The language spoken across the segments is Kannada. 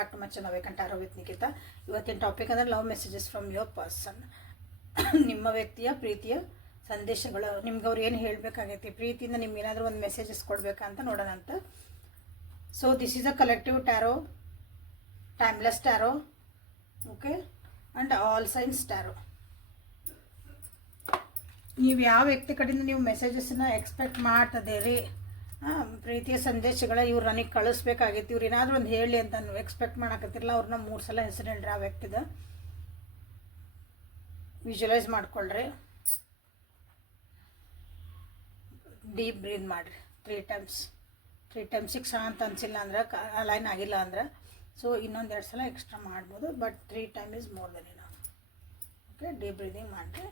Back to my channel awaken tarot with Nikhita. ಇವತ್ತಿನ ಟಾಪಿಕ್ ಅಂದರೆ love messages from your person. ನಿಮ್ಮ ವ್ಯಕ್ತಿಯ ಪ್ರೀತಿಯ ಸಂದೇಶಗಳು. ನಿಮ್ಗೆ ಅವ್ರು ಏನು ಹೇಳಬೇಕಾಗೈತಿ, ಪ್ರೀತಿಯಿಂದ ನಿಮ್ಗೆ ಏನಾದರೂ ಒಂದು ಮೆಸೇಜಸ್ ಕೊಡಬೇಕಂತ ನೋಡೋಣ ಅಂತ. So this is a collective tarot, timeless tarot, okay, and all signs tarot. ನೀವು ಯಾವ ವ್ಯಕ್ತಿ ಕಡೆಯಿಂದ ನೀವು ಮೆಸೇಜಸ್ನ ಎಕ್ಸ್ಪೆಕ್ಟ್ ಮಾಡ್ತದೇರಿ, ಪ್ರೀತಿಯ ಸಂದೇಶಗಳ ಇವ್ರು ನನಗೆ ಕಳಿಸ್ಬೇಕಾಗಿತ್ತು, ಇವ್ರು ಏನಾದರೂ ಒಂದು ಹೇಳಿ ಅಂತ ನೀವು ಎಕ್ಸ್ಪೆಕ್ಟ್ ಮಾಡಕತ್ತಿರಲ್ಲ, ಅವ್ರನ್ನ 3 ಸಲ ಹೆಸರು ಹೇಳ್ರಿ. ಆ ವ್ಯಕ್ತಿದ ವಿಜುವಲೈಸ್ ಮಾಡ್ಕೊಳ್ರಿ, ಡೀಪ್ ಬ್ರೀದ್ ಮಾಡಿರಿ 3 ಟೈಮ್ಸಿಗೆ ಶಾಂತ ಅನಿಸಿಲ್ಲ ಅಂದ್ರೆ, ಅಲೈನ್ ಆಗಿಲ್ಲ ಅಂದ್ರೆ ಸೊ ಇನ್ನೊಂದು 2 ಸಲ ಎಕ್ಸ್ಟ್ರಾ ಮಾಡ್ಬೋದು, but 3 time is more than enough. Okay, deep breathing ಮಾಡಿರಿ,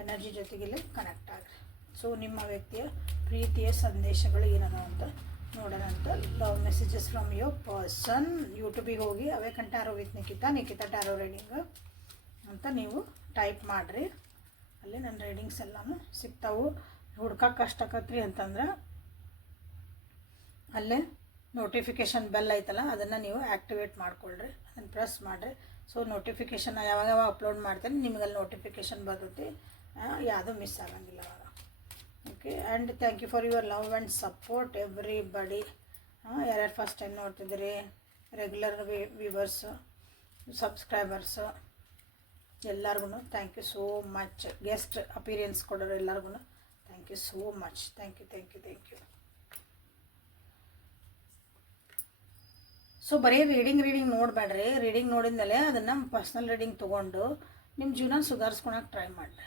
ಎನರ್ಜಿ ಜೊತೆಗೆ ಇಲ್ಲಿ ಕನೆಕ್ಟ್ ಆಗಿರಿ. ಸೊ ನಿಮ್ಮ ವ್ಯಕ್ತಿಯ ಪ್ರೀತಿಯ ಸಂದೇಶಗಳು ಏನದ ಅಂತ ನೋಡೋಣ ಅಂತ. Love messages from your person. ಯೂಟ್ಯೂಬಿಗೆ ಹೋಗಿ awaken tarot with Nikhita tarot reading ಅಂತ ನೀವು ಟೈಪ್ ಮಾಡಿರಿ. ಅಲ್ಲಿ ನನ್ನ ರೀಡಿಂಗ್ಸ್ ಎಲ್ಲನೂ ಸಿಗ್ತಾವೆ. ಹುಡ್ಕಕ್ಕೆ ಕಷ್ಟಕತ್ರಿ ಅಂತಂದ್ರೆ ಅಲ್ಲೇ ನೋಟಿಫಿಕೇಷನ್ ಬೆಲ್ ಐತಲ್ಲ, ಅದನ್ನು ನೀವು ಆ್ಯಕ್ಟಿವೇಟ್ ಮಾಡ್ಕೊಳ್ರಿ, ಅದನ್ನು ಪ್ರೆಸ್ ಮಾಡಿರಿ. ಸೊ ನೋಟಿಫಿಕೇಷನ್ ಯಾವಾಗ ಅಪ್ಲೋಡ್ ಮಾಡ್ತೇನೆ ನಿಮಗಲ್ಲಿ ನೋಟಿಫಿಕೇಷನ್ ಬರ್ತೈತಿ, ಯಾವುದೂ ಮಿಸ್ ಆಗಂಗಿಲ್ಲ ಅವಾಗ. Okay, and thank you for your love and support everybody. ಯಾರ್ಯಾರು ಫಸ್ಟ್ ಟೈಮ್ ನೋಡ್ತಿದ್ದೀರಿ, ರೆಗ್ಯುಲರ್ ವ್ಯೂವರ್ಸು, ಸಬ್ಸ್ಕ್ರೈಬರ್ಸು ಎಲ್ಲರಿಗೂ thank you so much. Guest appearance ಕೊಡೋರು ಎಲ್ಲರಿಗೂ thank you so much. Thank you. So ಬರೀ ರೀಡಿಂಗ್ ನೋಡಬೇಡ್ರಿ. ರೀಡಿಂಗ್ ನೋಡಿದ್ಮೇಲೆ ಅದನ್ನು ಪರ್ಸ್ನಲ್ ರೀಡಿಂಗ್ ತೊಗೊಂಡು ನಿಮ್ಮ ಜೀವನ ಸುಧಾರಿಸ್ಕೊಳಕ್ಕೆ ಟ್ರೈ ಮಾಡಿರಿ.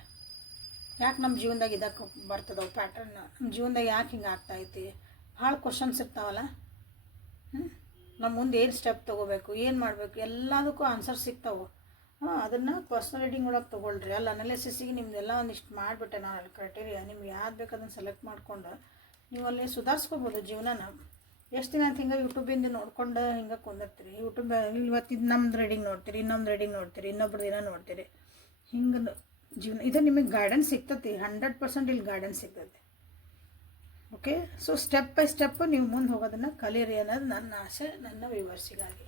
ಯಾಕೆ ನಮ್ಮ ಜೀವನದಾಗ ಇದಕ್ಕೆ ಬರ್ತದವು ಪ್ಯಾಟರ್ನ್, ನಮ್ಮ ಜೀವನದಾಗ ಯಾಕೆ ಹಿಂಗೆ ಆಗ್ತಾಯಿತಿ, ಭಾಳ ಕ್ವಶನ್ಸ್ ಇರ್ತಾವಲ್ಲ. ನಮ್ಮ ಮುಂದೆ ಏನು ಸ್ಟೆಪ್ ತೊಗೋಬೇಕು, ಏನು ಮಾಡಬೇಕು, ಎಲ್ಲದಕ್ಕೂ ಆನ್ಸರ್ ಸಿಗ್ತಾವೆ. ಅದನ್ನು ಪರ್ಸ್ನಲ್ ರೀಡಿಂಗ್ ಒಳಗೆ ತೊಗೊಳ್ರಿ. ಅಲ್ಲಿ ಅನಾಲಿಸಿಸಿಗೆ ನಿಮ್ದೆಲ್ಲ ಒಂದಿಷ್ಟು ಮಾಡಿಬಿಟ್ಟೆ ನಾನು ಅಲ್ಲಿ ಕ್ರೈಟೀರಿಯಾ. ನಿಮ್ಗೆ ಯಾವ್ದು ಬೇಕು ಅದನ್ನು ಸೆಲೆಕ್ಟ್ ಮಾಡ್ಕೊಂಡು ನೀವು ಅಲ್ಲಿ ಸುಧಾರಿಸ್ಕೋಬೋದು ಜೀವನನ. ಎಷ್ಟು ದಿನ ಅಂತ ಹಿಂಗೆ ಯೂಟ್ಯೂಬಿಂದ ನೋಡ್ಕೊಂಡು ಹಿಂಗೆ ಕುಂದಿರ್ತೀರಿ. ಯೂಟ್ಯೂಬ್ ಇವತ್ತಿದ್ದು ನಮ್ದು ರೀಡಿಂಗ್ ನೋಡ್ತೀರಿ, ಇನ್ನೊಂದು ರೀಡಿಂಗ್ ನೋಡ್ತೀರಿ, ಇನ್ನೊಬ್ರದ್ದು ಏನೋ ನೋಡ್ತೀರಿ. ಹಿಂಗೆ ಜೀವನ ಇದು ನಿಮಗೆ ಗೈಡೆನ್ಸ್ ಸಿಗ್ತತಿ, 100% ಇಲ್ಲಿ ಗೈಡೆನ್ಸ್ ಸಿಗ್ತದೆ. Okay, so step by step ನೀವು ಮುಂದೆ ಹೋಗೋದನ್ನು ಕಲೀರಿ ಅನ್ನೋದು ನನ್ನ ಆಸೆ, ನನ್ನ ವ್ಯೂವರ್ಸಿಗಾಗಿ.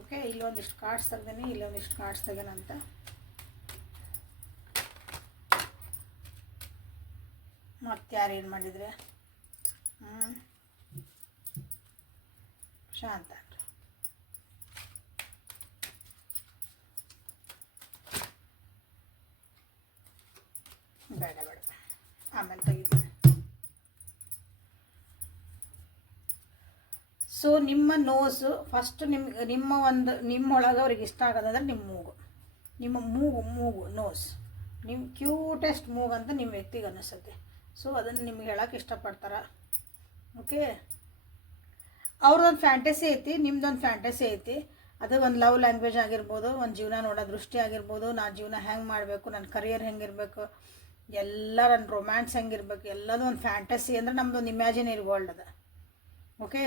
ಓಕೆ, ಇಲ್ಲೊಂದಿಷ್ಟು ಕಾರ್ಡ್ಸ್ ತೆಗ್ದೀನಿ, ಇಲ್ಲೊಂದಿಷ್ಟು ಕಾರ್ಡ್ಸ್ ತೆಗೆನಂತ. ಮತ್ತೆ ಯಾರು ಏನು ಮಾಡಿದರೆ ಶಾಂತ ಬೇಡ ಆಮೇಲೆ ತೆಗಿತೀನಿ. ಸೊ ನಿಮ್ಮ ನೋಸು ಫಸ್ಟ್ ನಿಮ್ಮೊಳಗೆ ಅವ್ರಿಗೆ ಇಷ್ಟ ಆಗೋದಂದ್ರೆ ನಿಮ್ಮ ಮೂಗು ನೋಸ್, ನಿಮ್ಮ ಕ್ಯೂಟೆಸ್ಟ್ ಮೂಗು ಅಂತ ನಿಮ್ಮ ವ್ಯಕ್ತಿಗೆ ಅನ್ನಿಸುತ್ತೆ. ಸೊ ಅದನ್ನು ನಿಮ್ಗೆ ಹೇಳೋಕೆ ಇಷ್ಟಪಡ್ತಾರೆ. ಓಕೆ, ಅವ್ರದ್ದೊಂದು ಫ್ಯಾಂಟಸಿ ಐತಿ, ನಿಮ್ದೊಂದು ಫ್ಯಾಂಟಸಿ ಐತಿ. ಅದು ಒಂದು ಲವ್ ಲ್ಯಾಂಗ್ವೇಜ್ ಆಗಿರ್ಬೋದು, ಒಂದು ಜೀವನ ನೋಡೋ ದೃಷ್ಟಿ ಆಗಿರ್ಬೋದು, ನಾನು ಜೀವನ ಹೆಂಗೆ ಮಾಡಬೇಕು, ನನ್ನ ಕರಿಯರ್ ಹೆಂಗಿರಬೇಕು, ಎಲ್ಲ ನನ್ನ ರೊಮ್ಯಾನ್ಸ್ ಹೆಂಗಿರ್ಬೇಕು, ಎಲ್ಲದೂ ಒಂದು ಫ್ಯಾಂಟಸಿ. ಅಂದರೆ ನಮ್ಮದೊಂದು ಇಮ್ಯಾಜಿನರಿ ವರ್ಲ್ಡ್ ಅದ. ಓಕೆ,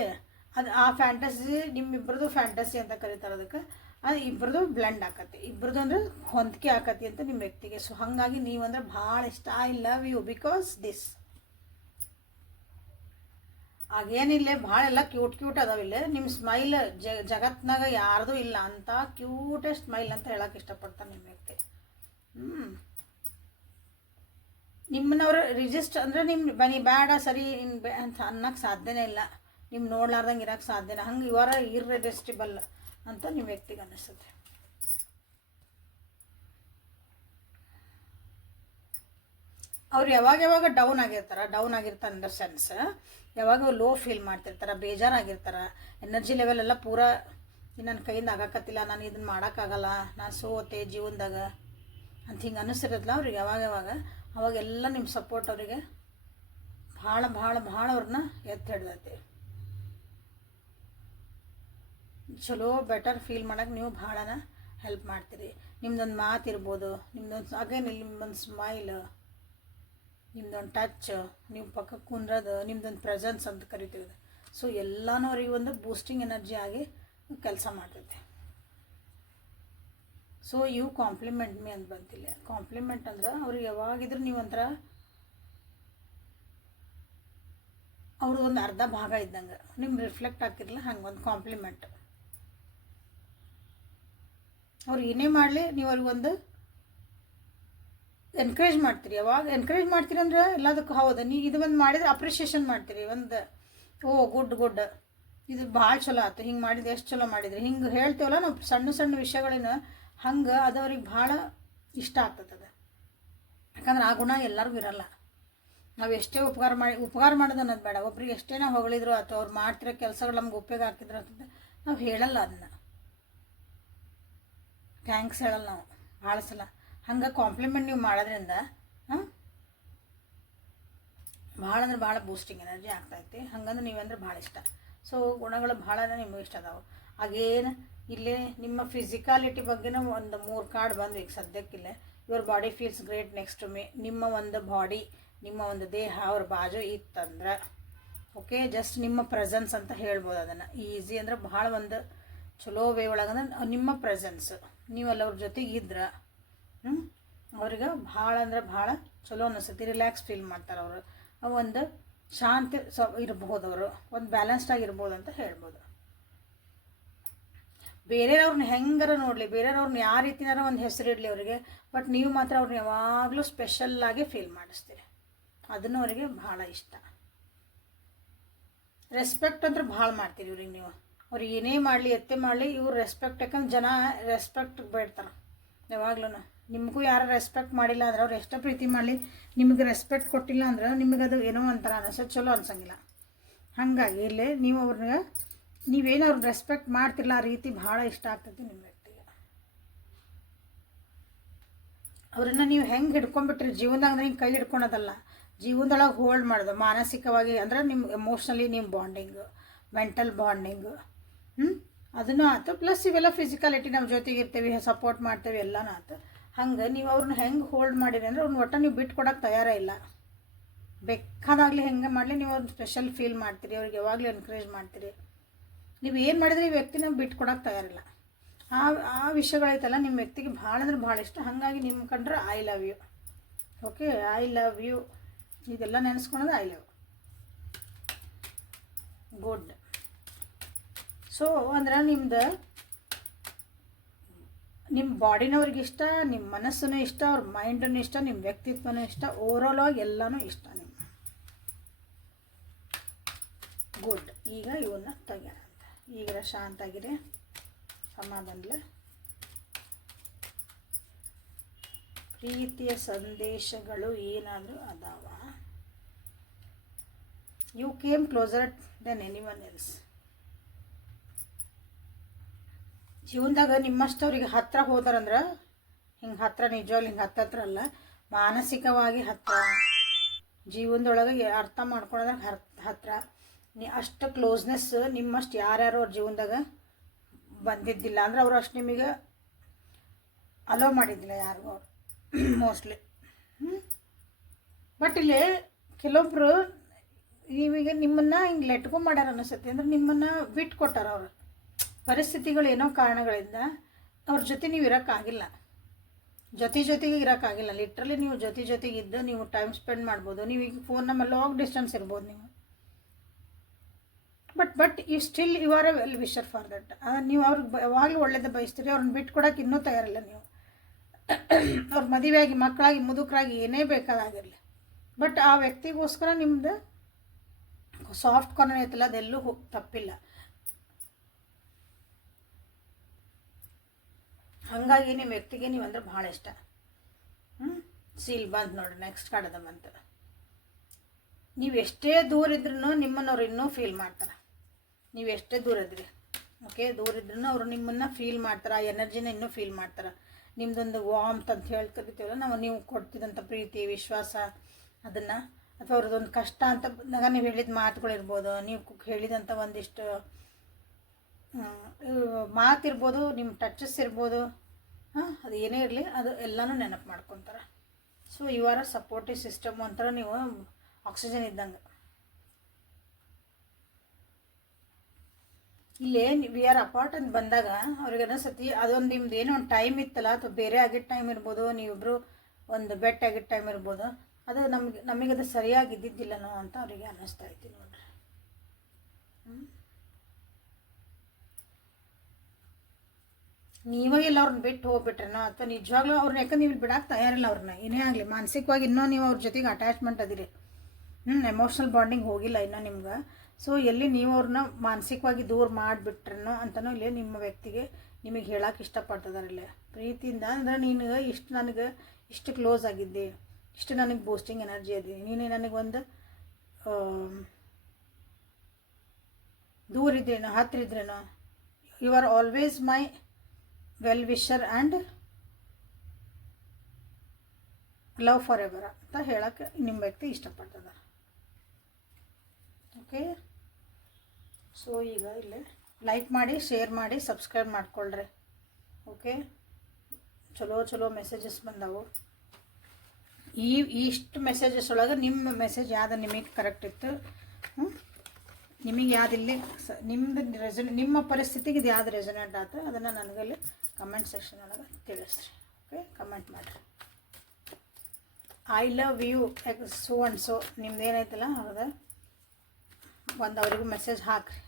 ಅದು ಆ ಫ್ಯಾಂಟಸಿ ನಿಮ್ಮಿಬ್ಬರದು ಫ್ಯಾಂಟಸಿ ಅಂತ ಕರೀತಾರೆ. ಅದಕ್ಕೆ ಅದು ಇಬ್ಬರದು ಬ್ಲೆಂಡ್ ಆಕತಿ, ಇಬ್ಬರದು ಅಂದರೆ ಹೊಂದಿಕೆ ಆಕತಿ ಅಂತ ನಿಮ್ಮ ವ್ಯಕ್ತಿಗೆ. ಸೊ ಹಾಗಾಗಿ ನೀವಂದ್ರೆ ಭಾಳ ಇಷ್ಟ. I love you because this. ಆಗೇನಿಲ್ಲ, ಭಾಳ ಎಲ್ಲ ಕ್ಯೂಟ್ ಅದಾವಿಲ್ಲ. ನಿಮ್ಮ ಸ್ಮೈಲ್ ಜಗತ್ನಾಗ ಯಾರ್ದು ಇಲ್ಲ ಅಂತ ಕ್ಯೂಟೆಸ್ಟ್ ಸ್ಮೈಲ್ ಅಂತ ಹೇಳಕ್ಕೆ ಇಷ್ಟಪಡ್ತಾರೆ ನಿಮ್ಮ ವ್ಯಕ್ತಿ. ನಿಮ್ಮನ್ನವ್ರು ರಿಜಿಸ್ಟ್ ಅಂದರೆ ನಿಮ್ಮ ಬನ್ನಿ ಬೇಡ ಸರಿ ಅಂತ ಅನ್ನೋಕ್ಕೆ ಸಾಧ್ಯನೇ ಇಲ್ಲ. ನಿಮ್ಮ ನೋಡ್ಲಾರ್ದಂಗೆ ಇರೋಕ್ಕೆ ಸಾಧ್ಯನೇ. ಹಂಗೆ ಇವರ ಇರ್ರೆಸಿಸ್ಟಿಬಲ್ ಅಂತ ನಿಮ್ಮ ವ್ಯಕ್ತಿಗೆ ಅನ್ನಿಸುತ್ತೆ. ಅವ್ರು ಯಾವಾಗ ಡೌನ್ ಆಗಿರ್ತಾರೆ ಅಂಡರ್ ಸೆನ್ಸ್. ಯಾವಾಗ ಲೋ ಫೀಲ್ ಮಾಡ್ತಿರ್ತಾರೆ, ಬೇಜಾರಾಗಿರ್ತಾರೆ, ಎನರ್ಜಿ ಲೆವೆಲ್ ಎಲ್ಲ ಪೂರಾ ನನ್ನ ಕೈಯಿಂದ ಆಗಕತ್ತಿಲ್ಲ, ನಾನು ಇದನ್ನು ಮಾಡೋಕ್ಕಾಗಲ್ಲ, ನಾನು ಸೋತೆ ಜೀವನದಾಗ ಅಂತ ಹಿಂಗೆ ಅನ್ನಿಸಿರೋದಿಲ್ಲ ಅವ್ರಿಗೆ. ಅವಾಗೆಲ್ಲ ನಿಮ್ಮ ಸಪೋರ್ಟ್ ಅವರಿಗೆ ಭಾಳ ಅವ್ರನ್ನ ಎತ್ತಿ ಹಿಡ್ದೈತಿ. ಚಲೋ ಬೆಟರ್ ಫೀಲ್ ಮಾಡೋಕ್ಕೆ ನೀವು ಭಾಳನ ಹೆಲ್ಪ್ ಮಾಡ್ತೀರಿ. ನಿಮ್ದೊಂದು ಮಾತು ಇರ್ಬೋದು, ನಿಮ್ಮೊಂದು ಸ್ಮೈಲ್, ನಿಮ್ದೊಂದು ಟಚ್, ನೀವು ಪಕ್ಕಕ್ಕೆ ಕುಂದ್ರದು, ನಿಮ್ದೊಂದು ಪ್ರೆಸೆನ್ಸ್ ಅಂತ ಕರಿತೀವಿ. ಸೊ ಎಲ್ಲನೂ ಅವ್ರಿಗೆ ಒಂದು ಬೂಸ್ಟಿಂಗ್ ಎನರ್ಜಿ ಆಗಿ ಕೆಲಸ ಮಾಡ್ತೈತೆ. ಸೊ ಇವು ಕಾಂಪ್ಲಿಮೆಂಟ್ ಮೀ ಅಂತ ಬಂತಿಲ್ಲ. ಕಾಂಪ್ಲಿಮೆಂಟ್ ಅಂದ್ರೆ ಅವ್ರಿಗೆ ಯಾವಾಗಿದ್ರೂ ನೀವು ಒಂಥರ ಅವ್ರದ್ದು ಒಂದು ಅರ್ಧ ಭಾಗ ಇದ್ದಂಗೆ ನಿಮ್ಗೆ ರಿಫ್ಲೆಕ್ಟ್ ಆಗ್ತಿರಲಿಲ್ಲ, ಹಂಗೆ ಒಂದು ಕಾಂಪ್ಲಿಮೆಂಟ್. ಅವ್ರು ಏನೇ ಮಾಡಲಿ ನೀವು ಅವ್ರಿಗೊಂದು ಎನ್ಕರೇಜ್ ಮಾಡ್ತೀರಿ. ಯಾವಾಗ ಎನ್ಕರೇಜ್ ಮಾಡ್ತೀರಿ ಅಂದ್ರೆ ಎಲ್ಲದಕ್ಕೂ ಹೌದು ನೀವು ಇದು ಒಂದು ಮಾಡಿದ್ರೆ ಅಪ್ರಿಷಿಯೇಷನ್ ಮಾಡ್ತೀರಿ. ಒಂದು ಓ ಗುಡ್ ಇದು ಭಾಳ ಚಲೋ ಆಯ್ತು, ಹಿಂಗೆ ಮಾಡಿದ್ರೆ ಎಷ್ಟು ಚಲೋ ಮಾಡಿದ್ರಿ ಹಿಂಗೆ ಹೇಳ್ತೇವಲ್ಲ ನಾವು. ಸಣ್ಣ ಸಣ್ಣ ವಿಷಯಗಳನ್ನ ಹಂಗೆ ಅದು ಅವ್ರಿಗೆ ಭಾಳ ಇಷ್ಟ ಆಗ್ತದೆ. ಯಾಕಂದ್ರೆ ಆ ಗುಣ ಎಲ್ಲರಿಗೂ ಇರಲ್ಲ. ನಾವು ಎಷ್ಟೇ ಉಪಕಾರ ಮಾಡೋದು ಅನ್ನೋದು ಬೇಡ. ಒಬ್ರಿಗೆ ಎಷ್ಟೇ ನಾವು ಹೊಗಳಿದ್ರು ಅಥವಾ ಅವ್ರು ಮಾಡ್ತಿರೋ ಕೆಲಸಗಳು ನಮ್ಗೆ ಉಪಯೋಗ ಆಗ್ತಿದ್ರು ಅಂತಂದ್ರೆ ನಾವು ಹೇಳಲ್ಲ, ಅದನ್ನ ಥ್ಯಾಂಕ್ಸ್ ಹೇಳಲ್ಲ ನಾವು ಭಾಳ ಸಲ. ಹಂಗೆ ಕಾಂಪ್ಲಿಮೆಂಟ್ ನೀವು ಮಾಡೋದ್ರಿಂದ ಭಾಳ ಅಂದ್ರೆ ಭಾಳ ಬೂಸ್ಟಿಂಗ್ ಎನರ್ಜಿ ಆಗ್ತೈತಿ. ಹಂಗಂದ್ರೆ ನೀವಂದ್ರೆ ಭಾಳ ಇಷ್ಟ. ಸೊ ಗುಣಗಳು ಭಾಳ ನಿಮಗೆ ಇಷ್ಟ ಅದಾವೆ. ಹಾಗೇನು ಇಲ್ಲೇ ನಿಮ್ಮ ಫಿಸಿಕಾಲಿಟಿ ಬಗ್ಗೆನೂ ಒಂದು 3 ಕಾರ್ಡ್ ಬಂದು ಈಗ ಸದ್ಯಕ್ಕಿಲ್ಲೇ. Your body feels great next to me. ನಿಮ್ಮ ಒಂದು ಬಾಡಿ, ನಿಮ್ಮ ಒಂದು ದೇಹ ಅವ್ರ ಬಾಜು ಇತ್ತಂದ್ರೆ ಓಕೆ, ಜಸ್ಟ್ ನಿಮ್ಮ ಪ್ರೆಸೆನ್ಸ್ ಅಂತ ಹೇಳ್ಬೋದು. ಅದನ್ನು ಈಸಿ ಅಂದ್ರೆ ಭಾಳ ಒಂದು ಚಲೋ ವೇ ಒಳಗಂದ್ರೆ ನಿಮ್ಮ ಪ್ರೆಸೆನ್ಸ್ ನೀವೆಲ್ಲ ಅವ್ರ ಜೊತೆಗೆ ಇದ್ರೆ ಅವ್ರಿಗೆ ಭಾಳ ಅಂದ್ರೆ ಭಾಳ ಚಲೋ ಅನಿಸ್ತೈತಿ. ರಿಲ್ಯಾಕ್ಸ್ ಫೀಲ್ ಮಾಡ್ತಾರೆ ಅವರು. ಒಂದು ಶಾಂತಿ ಇರ್ಬೋದು, ಅವರು ಒಂದು ಬ್ಯಾಲೆನ್ಸ್ಡ್ ಆಗಿರ್ಬೋದು ಅಂತ ಹೇಳ್ಬೋದು. ಬೇರೆಯವ್ರನ್ನ ಹೆಂಗಾರ ನೋಡಲಿ, ಬೇರೆಯವ್ರನ್ನ ಯಾವ ರೀತಿನಾರ ಒಂದು ಹೆಸರಿಡಲಿ ಅವರಿಗೆ, ಬಟ್ ನೀವು ಮಾತ್ರ ಅವ್ರನ್ನ ಯಾವಾಗಲೂ ಸ್ಪೆಷಲ್ಲಾಗಿ ಫೀಲ್ ಮಾಡಿಸ್ತೀರಿ. ಅದನ್ನು ಅವರಿಗೆ ಭಾಳ ಇಷ್ಟ. ರೆಸ್ಪೆಕ್ಟ್ ಅಂದ್ರೆ ಭಾಳ ಮಾಡ್ತೀರಿ ಇವ್ರಿಗೆ ನೀವು. ಅವ್ರಿಗೆ ಏನೇ ಮಾಡಲಿ ಎತ್ತೇ ಮಾಡಲಿ ಇವ್ರು ರೆಸ್ಪೆಕ್ಟ್, ಯಾಕಂದ್ರೆ ಜನ ರೆಸ್ಪೆಕ್ಟ್ ಬೇಡ್ತಾರೆ ಯಾವಾಗ್ಲೂ. ನಿಮಗೂ ಯಾರು ರೆಸ್ಪೆಕ್ಟ್ ಮಾಡಿಲ್ಲ ಅಂದ್ರೆ ಅವ್ರು ಎಷ್ಟೋ ಪ್ರೀತಿ ಮಾಡಲಿ ನಿಮಗೆ ರೆಸ್ಪೆಕ್ಟ್ ಕೊಟ್ಟಿಲ್ಲ ಅಂದ್ರೆ ನಿಮಗದು ಏನೋ ಒಂಥರ ಅನಿಸೋದು, ಚಲೋ ಅನ್ಸಂಗಿಲ್ಲ. ಹಾಗಾಗಿ ಇಲ್ಲೇ ನೀವು ಅವ್ರನ್ನ ನೀವೇನು ಅವ್ರನ್ನ ರೆಸ್ಪೆಕ್ಟ್ ಮಾಡ್ತಿರಲ್ಲ ಆ ರೀತಿ ಭಾಳ ಇಷ್ಟ ಆಗ್ತೈತಿ ನಿಮ್ಮ ವ್ಯಕ್ತಿಗೆ. ಅವ್ರನ್ನ ನೀವು ಹೆಂಗೆ ಹಿಡ್ಕೊಂಡ್ಬಿಟ್ರಿ ಜೀವನದಾಗ ಅಂದ್ರೆ ಹಿಂಗೆ ಕೈ ಹಿಡ್ಕೊಳೋದಲ್ಲ, ಜೀವನದೊಳಗೆ ಹೋಲ್ಡ್ ಮಾಡೋದು ಮಾನಸಿಕವಾಗಿ. ಅಂದ್ರೆ ನಿಮ್ಮ ಎಮೋಷ್ನಲಿ ನಿಮ್ಮ ಬಾಂಡಿಂಗು, ಮೆಂಟಲ್ ಬಾಂಡಿಂಗು ಅದನ್ನು ಆಯ್ತು. ಪ್ಲಸ್ ಇವೆಲ್ಲ ಫಿಸಿಕಾಲಿಟಿ ನಮ್ಮ ಜೊತೆಗೆ ಇರ್ತೀವಿ, ಸಪೋರ್ಟ್ ಮಾಡ್ತೇವೆ, ಎಲ್ಲನೂ ಆಯ್ತು. ಹಂಗೆ ನೀವು ಅವ್ರನ್ನ ಹೆಂಗೆ ಹೋಲ್ಡ್ ಮಾಡಿರಿ ಅಂದ್ರೆ ಅವ್ರನ್ನ ಒಟ್ಟು ನೀವು ಬಿಟ್ಟು ಕೊಡೋಕೆ ತಯಾರೇ ಇಲ್ಲ. ಬೇಕಾದಾಗಲಿ ಹೆಂಗೆ ಮಾಡಲಿ ನೀವು ಅವ್ರನ್ನ ಸ್ಪೆಷಲ್ ಫೀಲ್ ಮಾಡ್ತೀರಿ, ಅವ್ರಿಗೆ ಯಾವಾಗಲೂ ಎನ್ಕರೇಜ್ ಮಾಡ್ತೀರಿ. ನೀವು ಏನು ಮಾಡಿದ್ರೆ ಈ ವ್ಯಕ್ತಿನ ಬಿಟ್ಟು ಕೊಡೋಕೆ ತಯಾರಿಲ್ಲ. ಆ ವಿಷಯಗಳೈತಲ್ಲ ನಿಮ್ಮ ವ್ಯಕ್ತಿಗೆ ಭಾಳ ಅಂದ್ರೆ ಭಾಳ ಇಷ್ಟ. ಹಾಗಾಗಿ ನಿಮ್ಮ ಕಂಡ್ರೆ I love you. Okay, I love you ಇದೆಲ್ಲ ನೆನೆಸ್ಕೊಳೋದು ಐ ಲವ್. ಗುಡ್. ಸೊ ಅಂದ್ರೆ ನಿಮ್ಮ ಬಾಡಿನವ್ರಿಗೆ ಇಷ್ಟ, ನಿಮ್ಮ ಮನಸ್ಸೂ ಇಷ್ಟ, ಅವ್ರ ಮೈಂಡೂ ಇಷ್ಟ, ನಿಮ್ಮ ವ್ಯಕ್ತಿತ್ವನೂ ಇಷ್ಟ, ಓವರಾಲ್ ಆಗಿ ಎಲ್ಲನೂ ಇಷ್ಟ ನಿಮ್ಮ. ಗುಡ್. ಈಗ ಇವನ್ನ ತೆಗ್ಯಾರ ಅಂತ. ಈಗ ಶಾಂತಾಗಿರಿ, ಸಮಾಧಾನಲೆ. ಪ್ರೀತಿಯ ಸಂದೇಶಗಳು ಏನಾದರೂ ಅದಾವ? You came closer than anyone else. ಜೀವನದಾಗ ನಿಮ್ಮಷ್ಟು ಅವ್ರಿಗೆ ಹತ್ತಿರ ಹೋದಾರಂದ್ರೆ ಹಿಂಗೆ ಹತ್ತಿರ, ನಿಜವಾಗ್ಲು ಹಿಂಗೆ ಹತ್ತತ್ರ ಅಲ್ಲ, ಮಾನಸಿಕವಾಗಿ ಹತ್ತಿರ, ಜೀವನದೊಳಗೆ ಅರ್ಥ ಮಾಡ್ಕೊಳ್ಳೋದಾಗ ಹತ್ತಿರ. ಅಷ್ಟು ಕ್ಲೋಸ್ನೆಸ್ ನಿಮ್ಮಷ್ಟು ಯಾರ್ಯಾರು ಅವ್ರ ಜೀವನದಾಗ ಬಂದಿದ್ದಿಲ್ಲ. ಅಂದ್ರೆ ಅವರು ಅಷ್ಟು ನಿಮಗೆ ಅಲೋ ಮಾಡಿದ್ದಿಲ್ಲ ಯಾರಿಗೂ ಅವ್ರು ಮೋಸ್ಟ್ಲಿ. ಬಟ್ ಇಲ್ಲಿ ಕೆಲವೊಬ್ಬರು ನೀವೀಗ ನಿಮ್ಮನ್ನು ಹಿಂಗೆ ಲೆಟ್ಕೊ ಮಾಡ್ಯಾರ ಅನ್ನಿಸುತ್ತೆ. ಅಂದ್ರೆ ನಿಮ್ಮನ್ನು ಬಿಟ್ಟು ಕೊಟ್ಟಾರ ಅವರು. ಪರಿಸ್ಥಿತಿಗಳು ಏನೋ ಕಾರಣಗಳಿಂದ ಅವ್ರ ಜೊತೆ ನೀವು ಇರೋಕ್ಕಾಗಿಲ್ಲ, ಜೊತೆಗೆ ಇರೋಕ್ಕಾಗಿಲ್ಲ. ಲಿಟ್ರಲಿ ನೀವು ಜೊತೆಗೆ ಇದ್ದು ನೀವು ಟೈಮ್ ಸ್ಪೆಂಡ್ ಮಾಡ್ಬೋದು. ನೀವು ಈಗ ಫೋನ್ ನಮ್ಮ ಲಾಂಗ್ ಡಿಸ್ಟೆನ್ಸ್ ಇರ್ಬೋದು ನೀವು, but you still you are a well wisher for that. ನೀವು ಅವ್ರಿಗೆ ಯಾವಾಗಲೂ ಒಳ್ಳೇದು ಬಯಸ್ತೀರಿ. ಅವ್ರನ್ನ ಬಿಟ್ಟು ಕೊಡೋಕೆ ಇನ್ನೂ ತಯಾರಿಲ್ಲ ನೀವು. ಅವ್ರ ಮದುವೆಯಾಗಿ ಮಕ್ಕಳಾಗಿ ಮುದುಕರಾಗಿ ಏನೇ ಬೇಕಾದಾಗಿರಲಿ, ಬಟ್ ಆ ವ್ಯಕ್ತಿಗೋಸ್ಕರ ನಿಮ್ಮದು ಸಾಫ್ಟ್ ಕಾರ್ನರ್ ಐತಲ್ಲ ಅದೆಲ್ಲೂ ತಪ್ಪಿಲ್ಲ. ಹಾಗಾಗಿ ನಿಮ್ಮ ವ್ಯಕ್ತಿಗೆ ನೀವು ಅಂದ್ರೆ ಭಾಳ ಇಷ್ಟ. ಸೀಲ್ ಬಂತು ನೋಡ್ರಿ, ನೆಕ್ಸ್ಟ್ ಕಾರ್ಡ್ ಅದ ಬಂತು. ನೀವು ಎಷ್ಟೇ ದೂರ ಇದ್ರೂ ನಿಮ್ಮನ್ನು ಅವ್ರು ಇನ್ನೂ ಫೀಲ್ ಮಾಡ್ತಾರೆ. ನೀವು ಎಷ್ಟೇ ದೂರ ಇದ್ರಿ, ಓಕೆ, ದೂರ ಇದ್ರೂ ಅವರು ನಿಮ್ಮನ್ನು ಫೀಲ್ ಮಾಡ್ತಾರೆ. ಆ ಎನರ್ಜಿನ ಇನ್ನೂ ಫೀಲ್ ಮಾಡ್ತಾರೆ. ನಿಮ್ಮದೊಂದು ವಾಮ್ತ್ ಅಂತ ಹೇಳ್ತಿರ್ತೀವಲ್ಲ ನಾವು, ನೀವು ಕೊಡ್ತಿದ್ದಂಥ ಪ್ರೀತಿ ವಿಶ್ವಾಸ ಅದನ್ನು, ಅಥವಾ ಅವ್ರದ್ದೊಂದು ಕಷ್ಟ ಅಂತ ಬಂದಾಗ ನೀವು ಹೇಳಿದ ಮಾತುಗಳಿರ್ಬೋದು, ನೀವು ಹೇಳಿದಂಥ ಒಂದಿಷ್ಟು ಮಾತಿರ್ಬೋದು, ನಿಮ್ಮ ಟಚಸ್ ಇರ್ಬೋದು, ಅದು ಏನೇ ಇರಲಿ ಅದು ಎಲ್ಲನೂ ನೆನಪು ಮಾಡ್ಕೊತಾರೆ. So you are a supportive system. ಒಂಥರ ನೀವು ಆಕ್ಸಿಜನ್ ಇದ್ದಂಗೆ. ಇಲ್ಲೇ ವಿ ಆರ್ ಅಪಾರ್ಟ್ ಅಂತ ಬಂದಾಗ ಅವ್ರಿಗೆ ಅನಿಸತಿ ಅದೊಂದು ನಿಮ್ದು ಏನೋ ಒಂದು ಟೈಮ್ ಇತ್ತಲ್ಲ, ಅಥವಾ ಬೇರೆ ಆಗಿದ್ದ ಟೈಮ್ ಇರ್ಬೋದು, ನೀವಿಬ್ಬರು ಒಂದು ಬೆಟ್ ಆಗಿದ್ದ ಟೈಮ್ ಇರ್ಬೋದು, ಅದು ನಮಗದು ಸರಿಯಾಗಿ ಇದ್ದಿದ್ದಿಲ್ಲನೋ ಅಂತ ಅವರಿಗೆ ಅನ್ನಿಸ್ತಾ ಐತಿ ನೋಡ್ರಿ. ನೀವೇ ಇಲ್ಲ ಅವ್ರನ್ನ ಬಿಟ್ಟು ಹೋಗ್ಬಿಟ್ರೇನೋ ಅಥವಾ ನಿಜವಾಗ್ಲೂ ಅವ್ರನ್ನ ಯಾಕಂದ್ರೆ ನೀವು ಬಿಡಕ್ಕೆ ತಯಾರಿಲ್ಲ ಅವ್ರನ್ನ ಏನೇ ಆಗಲಿ ಮಾನಸಿಕವಾಗಿ ಇನ್ನೂ ನೀವು ಅವ್ರ ಜೊತೆಗೆ ಅಟ್ಯಾಚ್ಮೆಂಟ್ ಅದಿರಿ. ಎಮೋಷ್ನಲ್ ಬಾಂಡಿಂಗ್ ಹೋಗಿಲ್ಲ ಇನ್ನೂ ನಿಮ್ಗೆ. ಸೊ ಎಲ್ಲಿ ನೀವು ಅವ್ರನ್ನ ಮಾನಸಿಕವಾಗಿ ದೂರ ಮಾಡಿಬಿಟ್ರೇನೋ ಅಂತನೂ ಇಲ್ಲಿ ನಿಮ್ಮ ವ್ಯಕ್ತಿಗೆ ನಿಮಗೆ ಹೇಳಕ್ಕೆ ಇಷ್ಟಪಡ್ತಿದ್ದಾರೆ ಇಲ್ಲೇ ಪ್ರೀತಿಯಿಂದ. ಅಂದರೆ ನೀನು ನನಗೆ ಇಷ್ಟು ಕ್ಲೋಸ್ ಆಗಿದ್ದೆ, ಇಷ್ಟು ನನಗೆ ಬೂಸ್ಟಿಂಗ್ ಎನರ್ಜಿ ಅದಿ, ನೀನು ನನಗೊಂದು ದೂರ ಇದ್ರೇನೋ ಹತ್ತಿರ ಇದ್ರೇನೋ, you are always my well wisher and love forever ಅಂತ ಹೇಳಕ್ಕೆ ನಿಮ್ಮ ವ್ಯಕ್ತಿ ಇಷ್ಟಪಡ್ತದೆ. ಓಕೆ, ಸೊ ಈಗ ಇಲ್ಲೇ ಲೈಕ್ ಮಾಡಿ, ಶೇರ್ ಮಾಡಿ, ಸಬ್ಸ್ಕ್ರೈಬ್ ಮಾಡ್ಕೊಳ್ರಿ. ಓಕೆ, ಚಲೋ ಮೆಸೇಜಸ್ ಬಂದವು. ಇಷ್ಟು ಮೆಸೇಜಸ್ ಒಳಗೆ ನಿಮ್ಮ ಮೆಸೇಜ್ ಯಾವ್ದು ನಿಮಗೆ ಕರೆಕ್ಟ್ ಇತ್ತು, ನಿಮಗೆ ಯಾವ್ದು ಇಲ್ಲಿ ನಿಮ್ಮದು ನಿಮ್ಮ ಪರಿಸ್ಥಿತಿಗೆ ಇದು ಯಾವ್ದು ರೆಸೊನೇಟ್ ಆಯ್ತು ಅದನ್ನು ನನಗಲ್ಲಿ ಕಮೆಂಟ್ ಸೆಕ್ಷನ್ ಒಳಗೆ ತಿಳಿಸ್ರಿ. ಓಕೆ, ಕಮೆಂಟ್ ಮಾಡಿರಿ. I love you so and so ನಿಮ್ದು ಏನೈತಲ್ಲ ಹೌದಾ, ಒಂದು ಅವ್ರಿಗೂ ಮೆಸೇಜ್ ಹಾಕ್ರಿ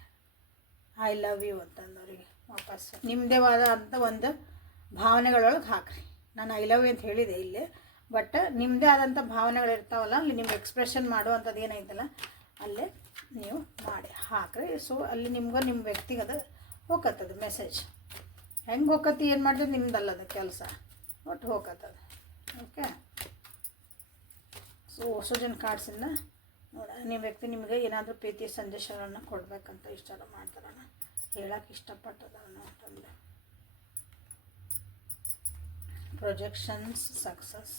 ಐ ಲವ್ ಯು ಅಂತಂದು ಅವರಿಗೆ ವಾಪಸ್ ನಿಮ್ಮದೇವಾದ ಅಂತ ಒಂದು ಭಾವನೆಗಳೊಳಗೆ ಹಾಕ್ರಿ. ನಾನು ಐ ಲವ್ ಯು ಅಂತ ಹೇಳಿದೆ ಇಲ್ಲಿ, ಬಟ್ ನಿಮ್ಮದೇ ಆದಂಥ ಭಾವನೆಗಳಿರ್ತಾವಲ್ಲ ಅಲ್ಲಿ ನಿಮ್ಗೆ ಎಕ್ಸ್ಪ್ರೆಷನ್ ಮಾಡುವಂಥದ್ದು ಏನೈತಲ್ಲ ಅಲ್ಲೇ ನೀವು ಮಾಡಿ ಹಾಕ್ರಿ. ಸೊ ಅಲ್ಲಿ ನಿಮ್ಗೆ ನಿಮ್ಮ ವ್ಯಕ್ತಿಗೆ ಅದು ಹೋಗತ್ತದ ಮೆಸೇಜ್. ಹೆಂಗೆ ಹೋಗತ್ತಿ ಏನು ಮಾಡಿದ್ರೆ ನಿಮ್ದಲ್ಲದ ಕೆಲಸ ಒಟ್ಟು ಹೋಗತ್ತದ. ಓಕೆ, ಸೊ ಹೊಸ ಜನ ಕಾರ್ಡ್ಸಿಂದ ನೋಡ ನಿಮ್ಮ ವ್ಯಕ್ತಿ ನಿಮಗೆ ಏನಾದರೂ ಪ್ರೀತಿ ಸಂದೇಶಗಳನ್ನು ಕೊಡಬೇಕಂತ ಇಷ್ಟ ಮಾಡ್ತಾರಣ, ಹೇಳಕ್ಕೆ ಇಷ್ಟಪಟ್ಟದವನು ಅಂತಂದು. Projections, success,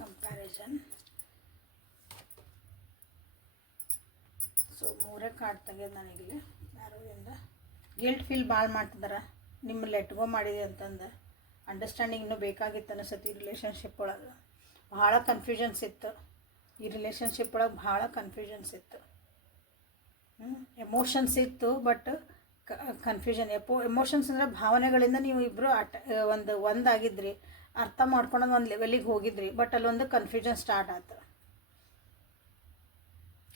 comparison. So 3 card ತೆಗೆದು ನನಗಿಲ್ಲಿ ಯಾರೋದಿಂದ ಗಿಲ್ಟ್ ಫೀಲ್ ಭಾಳ ಮಾಡ್ತಿದ್ದಾರೆ, ನಿಮ್ಮ ಲೆಟ್ಗೋ ಮಾಡಿದೆ ಅಂತಂದು ಅಂಡರ್ಸ್ಟ್ಯಾಂಡಿಂಗ್ ಇನ್ನೂ ಬೇಕಾಗಿತ್ತು ಅನಿಸುತ್ತೆ. ಈ ರಿಲೇಷನ್ಶಿಪ್ ಒಳಗೆ ಭಾಳ ಕನ್ಫ್ಯೂಷನ್ಸ್ ಇತ್ತು, ಈ ರಿಲೇಷನ್ಶಿಪ್ ಒಳಗೆ ಭಾಳ ಕನ್ಫ್ಯೂಷನ್ಸ್ ಇತ್ತು, ಎಮೋಷನ್ಸ್ ಇತ್ತು ಬಟ್ ಕನ್ಫ್ಯೂಷನ್. ಎಮೋಷನ್ಸ್ ಅಂದರೆ ಭಾವನೆಗಳಿಂದ ನೀವು ಇಬ್ಬರು ಒಂದಾಗಿದ್ರಿ, ಅರ್ಥ ಮಾಡ್ಕೊಳೋದು ಒಂದು ಲೆವೆಲಿಗೆ ಹೋಗಿದ್ರಿ, ಬಟ್ ಅಲ್ಲೊಂದು ಕನ್ಫ್ಯೂಷನ್ ಸ್ಟಾರ್ಟ್ ಆಯ್ತು.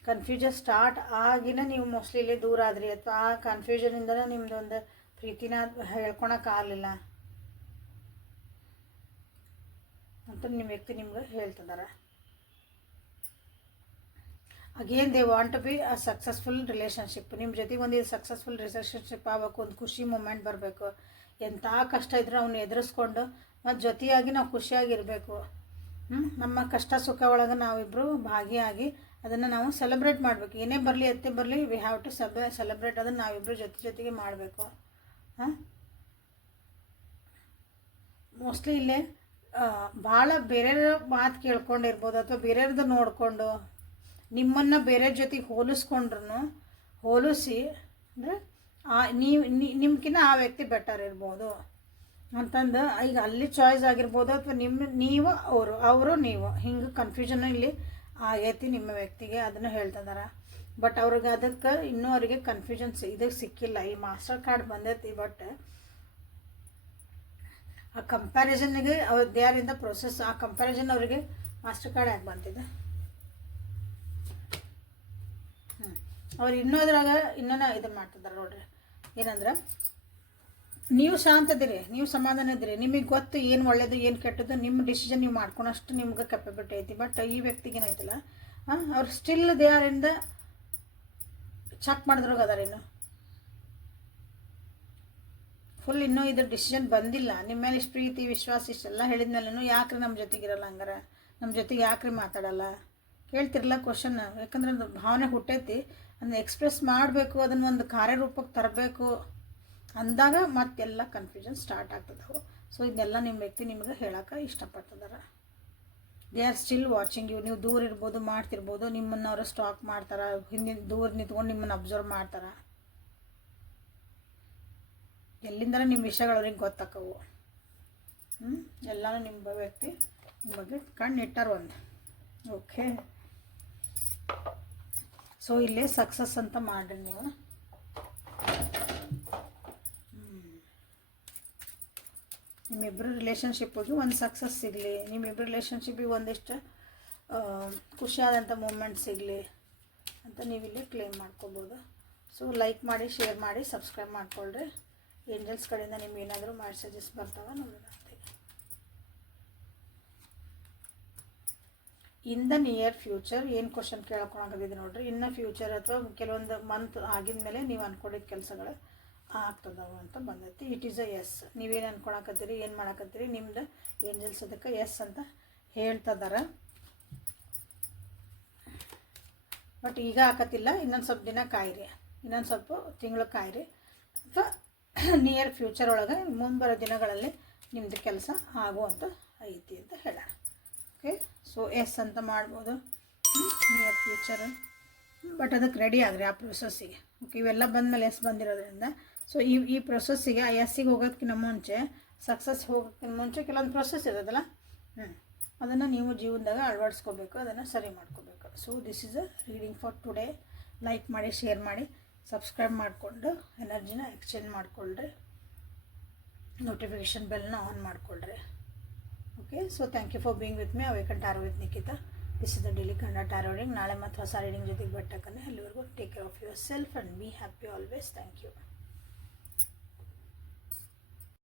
ಕನ್ಫ್ಯೂಷನ್ ಸ್ಟಾರ್ಟ್ ಆಗಿನ ನೀವು ಮೋಸ್ಟ್ಲಿ ಇಲ್ಲಿ ದೂರ ಆದ್ರಿ, ಅಥವಾ ಆ ಕನ್ಫ್ಯೂಷನಿಂದನೇ ನಿಮ್ಮದೊಂದು ಪ್ರೀತಿನ ಹೇಳ್ಕೊಳಕ್ಕಾಗಲಿಲ್ಲ ಅಂತ ನಿಮ್ಮ ವ್ಯಕ್ತಿ ನಿಮ್ಗೆ ಹೇಳ್ತಿದ್ದಾರೆ. Again they want to be a successful relationship. ನಿಮ್ಮ ಜೊತೆಗೆ ಒಂದು ಸಕ್ಸಸ್ಫುಲ್ ರಿಲೇಷನ್ಶಿಪ್ ಆಗಬೇಕು, ಒಂದು ಖುಷಿ ಮೂಮೆಂಟ್ ಬರಬೇಕು. ಎಂಥ ಕಷ್ಟ ಇದ್ರೂ ಅವನ್ನ ಎದುರಿಸ್ಕೊಂಡು ಮತ್ತು ಜೊತೆಯಾಗಿ ನಾವು ಖುಷಿಯಾಗಿರಬೇಕು. ನಮ್ಮ ಕಷ್ಟ ಸುಖ ಒಳಗೆ ನಾವಿಬ್ಬರು ಭಾಗಿಯಾಗಿ ಅದನ್ನು ನಾವು ಸೆಲೆಬ್ರೇಟ್ ಮಾಡಬೇಕು. ಏನೇ ಬರಲಿ ಎತ್ತೇ ಬರಲಿ ವಿ ಹ್ಯಾವ್ ಟು ಸೆಲೆಬ್ರೇಟ್ ಅದನ್ನು ನಾವಿಬ್ಬರು ಜೊತೆಗೆ ಮಾಡಬೇಕು. ಮೋಸ್ಟ್ಲಿ ಇಲ್ಲೇ ಭಾಳ ಬೇರೆಯವ್ರ ಮಾತು ಕೇಳ್ಕೊಂಡಿರ್ಬೋದು, ಅಥವಾ ಬೇರೆಯವ್ರದ್ದು ನೋಡಿಕೊಂಡು ನಿಮ್ಮನ್ನು ಬೇರೆಯವ್ರ ಜೊತೆಗೆ ಹೋಲಿಸಿ ಅಂದರೆ ನಿಮ್ಗಿನ್ನ ಆ ವ್ಯಕ್ತಿ ಬೆಟರ್ ಇರ್ಬೋದು ಅಂತಂದು ಈಗ ಅಲ್ಲಿ ಚಾಯ್ಸ್ ಆಗಿರ್ಬೋದು, ಅಥವಾ ನೀವು ಅವರು ನೀವು ಹಿಂಗೆ ಕನ್ಫ್ಯೂಷನ್ ಇಲ್ಲಿ ಆಗೈತಿ ನಿಮ್ಮ ವ್ಯಕ್ತಿಗೆ, ಅದನ್ನು ಹೇಳ್ತಿದ್ದಾರೆ. ಬಟ್ ಅವ್ರಿಗೆ ಅದಕ್ಕೆ ಇನ್ನೂ ಅವರಿಗೆ ಕನ್ಫ್ಯೂಷನ್ಸ್ ಇದಕ್ಕೆ ಸಿಕ್ಕಿಲ್ಲ. ಈ ಮಾಸ್ಟರ್ ಕಾರ್ಡ್ ಬಂದೈತಿ, ಬಟ್ ಆ ಕಂಪ್ಯಾರಿಸನ್ನಿಗೆ they are in the process. ಆ ಕಂಪ್ಯಾರಿಸನ್ ಅವರಿಗೆ ಮಾಸ್ಟರ್ ಕಾರ್ಡ್ ಯಾಕೆ ಬಂದಿದೆ, ಅವ್ರು ಇನ್ನೋದ್ರಾಗ ಇನ್ನೂ ಇದನ್ನು ಮಾಡ್ತಿದ್ದಾರೆ ನೋಡ್ರಿ. ಏನಂದ್ರೆ ನೀವು ಶಾಂತದಿರಿ, ನೀವು ಸಮಾಧಾನ ಇದ್ದೀರಿ, ನಿಮಗೆ ಗೊತ್ತು ಏನು ಒಳ್ಳೇದು ಏನು ಕೆಟ್ಟದ್ದು, ನಿಮ್ಮ ಡಿಸಿಷನ್ ನೀವು ಮಾಡ್ಕೊಳಷ್ಟು ನಿಮ್ಗೆ ಕೆಪಬಿಲಿಟಿ ಐತಿ. ಬಟ್ ಈ ವ್ಯಕ್ತಿಗೆ ಏನೈತಿಲ್ಲ, ಅವ್ರು still they are in the check ಮಾಡಿದ್ರಾಗ ಅದಾರ, ಇನ್ನು ಫುಲ್ ಇನ್ನೂ ಇದ್ರ ಡಿಸಿಷನ್ ಬಂದಿಲ್ಲ. ನಿಮ್ಮ ಮೇಲೆ ಇಷ್ಟು ಪ್ರೀತಿ ವಿಶ್ವಾಸ ಇಷ್ಟೆಲ್ಲ ಹೇಳಿದ್ಮೇಲೆ ಯಾಕ್ರಿ ನಮ್ಮ ಜೊತೆಗಿರಲ್ಲ, ಹಂಗಾರ ನಮ್ಮ ಜೊತೆಗೆ ಯಾಕ್ರಿ ಮಾತಾಡಲ್ಲ ಕೇಳ್ತಿರಲ್ಲ ಕ್ವಶನ್. ಯಾಕಂದ್ರೆ ಅದು ಭಾವನೆ ಹುಟ್ಟೈತಿ, ಅದನ್ನ ಎಕ್ಸ್ಪ್ರೆಸ್ ಮಾಡಬೇಕು, ಅದನ್ನು ಒಂದು ಕಾರ್ಯರೂಪಕ್ಕೆ ತರಬೇಕು ಅಂದಾಗ ಮತ್ತೆಲ್ಲ ಕನ್ಫ್ಯೂಷನ್ ಸ್ಟಾರ್ಟ್ ಆಗ್ತದವು. ಸೊ ಇದನ್ನೆಲ್ಲ ನಿಮ್ಮ ವ್ಯಕ್ತಿ ನಿಮಗೆ ಹೇಳೋಕೆ ಇಷ್ಟಪಡ್ತಿದ್ದಾರೆ. They are still watching you. ನೀವು ದೂರ ಇರ್ಬೋದು, ಮಾಡ್ತಿರ್ಬೋದು, ನಿಮ್ಮನ್ನು ಅವರು ಸ್ಟಾಕ್ ಮಾಡ್ತಾರೆ, ಹಿಂದಿನ ದೂರ ನಿಂತ್ಕೊಂಡು ನಿಮ್ಮನ್ನು ಅಬ್ಸರ್ವ್ ಮಾಡ್ತಾರೆ. ಎಲ್ಲಿಂದ ನಿಮ್ಮ ವಿಷಯಗಳು ಅವ್ರಿಗೆ ಗೊತ್ತಾಕವು. ಎಲ್ಲನೂ ನಿಮ್ಮ ವ್ಯಕ್ತಿ ನಿಮ್ಮ ಬಗ್ಗೆ ಕಣ್ಣಿಟ್ಟಾರ ಒಂದು. ಓಕೆ, ಸೊ ಇಲ್ಲೇ ಸಕ್ಸಸ್ ಅಂತ ಮಾಡಿರಿ ನೀವು. ನಿಮ್ಮಿಬ್ಬರು ರಿಲೇಷನ್ಶಿಪ್ಪಿಗೆ ಒಂದು ಸಕ್ಸಸ್ ಸಿಗಲಿ, ನಿಮ್ಮಿಬ್ಬರು ರಿಲೇಷನ್ಶಿಪ್ಪಿಗೆ ಒಂದಿಷ್ಟು ಖುಷಿಯಾದಂಥ ಮೂಮೆಂಟ್ ಸಿಗಲಿ ಅಂತ ನೀವಿಲ್ಲಿ ಕ್ಲೇಮ್ ಮಾಡ್ಕೋಬೋದು. ಸೊ ಲೈಕ್ ಮಾಡಿ, ಶೇರ್ ಮಾಡಿ, ಸಬ್ಸ್ಕ್ರೈಬ್ ಮಾಡ್ಕೊಳ್ರಿ. ಏಂಜಲ್ಸ್ ಕಡೆಯಿಂದ ನಿಮ್ಗೆ ಏನಾದರೂ ಮೆಸೇಜಸ್ ಬರ್ತಾವೆ ನೋಡೋಣ. ಇನ್ ದ ನಿಯರ್ ಫ್ಯೂಚರ್ ಏನು ಕ್ವಶನ್ ಕೇಳ್ಕೊಳಕತ್ತಿದೆ ನೋಡ್ರಿ. ಇನ್ನು ಫ್ಯೂಚರ್ ಅಥವಾ ಕೆಲವೊಂದು ಮಂತ್ ಆಗಿದ್ಮೇಲೆ ನೀವು ಅಂದ್ಕೊಂಡಿದ್ದ ಕೆಲಸಗಳು ಆಗ್ತದವ ಅಂತ ಬಂದೈತಿ. It is a yes. ನೀವೇನು ಅಂದ್ಕೊಳಕತ್ತೀರಿ, ಏನು ಮಾಡಕತ್ತೀರಿ, ನಿಮ್ದು ಏಂಜಲ್ಸ್ ಅದಕ್ಕೆ ಎಸ್ ಅಂತ ಹೇಳ್ತಿದ್ದಾರೆ. ಬಟ್ ಈಗ ಆಕತ್ತಿಲ್ಲ, ಇನ್ನೊಂದು ಸ್ವಲ್ಪ ದಿನ ಕಾಯಿರಿ, ಇನ್ನೊಂದು ಸ್ವಲ್ಪ ತಿಂಗಳು ಕಾಯಿರಿ, ಅಥವಾ ನಿಯರ್ ಫ್ಯೂಚರ್ ಒಳಗೆ ಮುಂಬರೋ ದಿನಗಳಲ್ಲಿ ನಿಮ್ಮದು ಕೆಲಸ ಆಗುವಂಥ ಐತಿ ಅಂತ ಹೇಳೋಣ. ಓಕೆ, ಸೊ ಎಸ್ ಅಂತ ಮಾಡ್ಬೋದು ನಿಯರ್ ಫ್ಯೂಚರ್. ಬಟ್ ಅದಕ್ಕೆ ರೆಡಿ ಆಗ್ರಿ ಆ ಪ್ರೊಸೆಸ್ಸಿಗೆ. ಓಕೆ, ಇವೆಲ್ಲ ಬಂದಮೇಲೆ ಎಸ್ ಬಂದಿರೋದ್ರಿಂದ ಸೊ ಈ ಪ್ರೊಸೆಸ್ಸಿಗೆ ಆ ಎಸ್ಸಿಗೆ ಹೋಗೋದಕ್ಕಿಂತ ಮುಂಚೆ, ಸಕ್ಸಸ್ ಹೋಗೋಕ್ಕಿಂತ ಮುಂಚೆ ಕೆಲವೊಂದು ಪ್ರೊಸೆಸ್ ಇರೋದಲ್ಲ, ಅದನ್ನು ನೀವು ಜೀವನದಾಗ ಅಳವಡಿಸ್ಕೋಬೇಕು, ಅದನ್ನು ಸರಿ ಮಾಡ್ಕೋಬೇಕು. So this is a reading for today. Like ಮಾಡಿ, ಶೇರ್ ಮಾಡಿ, ಸಬ್ಸ್ಕ್ರೈಬ್ ಮಾಡಿಕೊಂಡು ಎನರ್ಜಿನ ಎಕ್ಸ್ಚೇಂಜ್ ಮಾಡಿಕೊಳ್ಳ್ರಿ, ನೋಟಿಫಿಕೇಷನ್ ಬೆಲ್ನ ಆನ್ ಮಾಡಿಕೊಳ್ಳ್ರಿ. Okay, so thank you for being with me. Awaken tarot with Nikhita. This is the daily Kannada tarot reading. ನಾಳೆ ಮತ್ತು ಹೊಸ ರೀಡಿಂಗ್ ಜೊತೆಗೆ ಬಟ್ಟಕ್ಕನೆ. ಅಲ್ಲಿವರೆಗೂ take care of yourself and be happy always. Thank you.